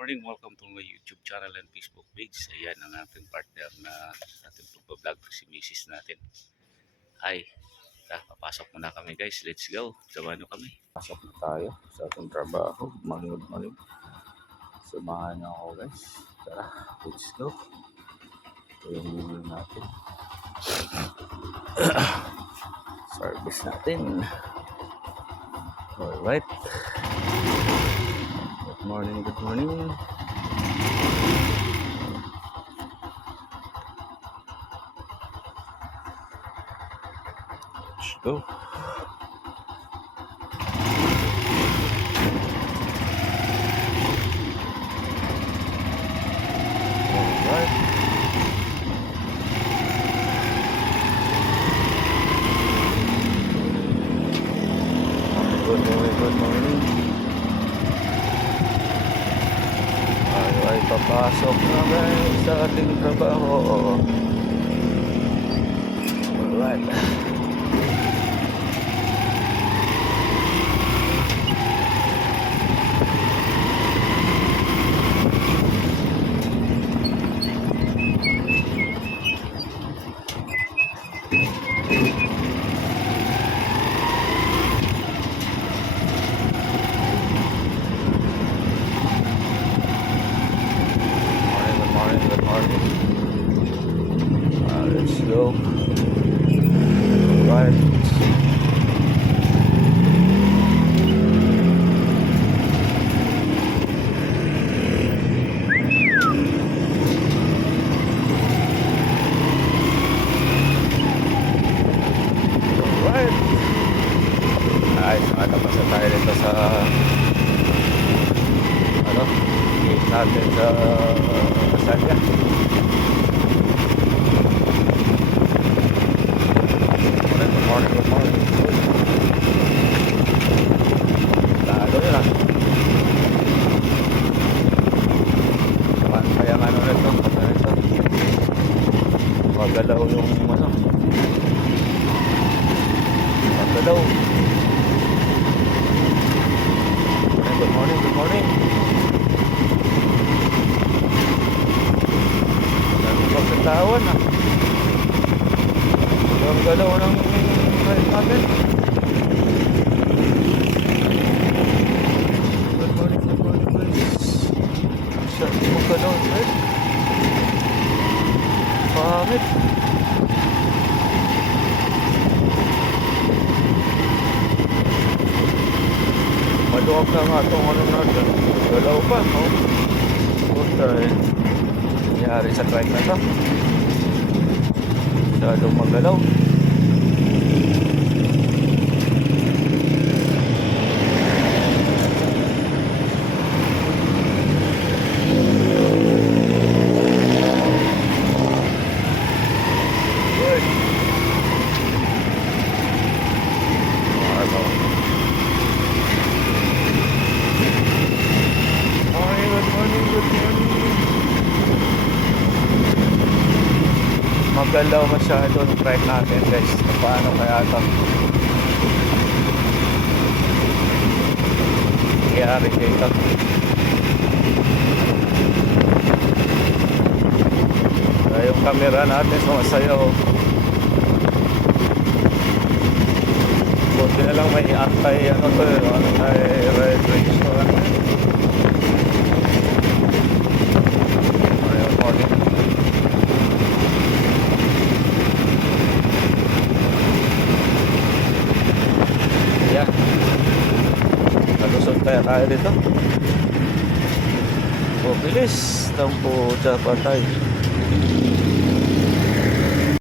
morning. Welcome to my YouTube channel and Facebook page. Ayan ang ating partner na ating pagbablog si Mrs. natin. Hi. Papasok muna kami guys. Let's go. Samahan nyo kami. Pasok na tayo sa ating trabaho. Manig. Samahan nyo ako guys. Tara, let's go. Ito yung muna natin. Service natin. Alright. Good morning. Let's go. Alright. Good morning. Ay papasok na guys sa ating trabaho. Alright. Good morning. Let's go. Alright. Alright. Ayos, nakapasa tayo dito sa gate natin sa Asanya. Good morning. Lalo yun ah. Kaya nga ano nito. Magalaw yung magalaw. Good morning. Pagkatawan ah. Ang galaw ng ride natin. Good morning guys. Saan yung galaw ride? Pangit. Maluwag na nga itong ano natin. Galaw pa, no? Puta eh. Nangyari sa trike na ito. Masyadong magalaw. Good morning. Magalaw masyado ang trike natin guys. Paano kaya ito nangyari dito? Yung camera natin sumasayaw. Buti na lang may antay red race to morning. Yeah. Nalusot tayo dito. Bilis. Tampo, patay.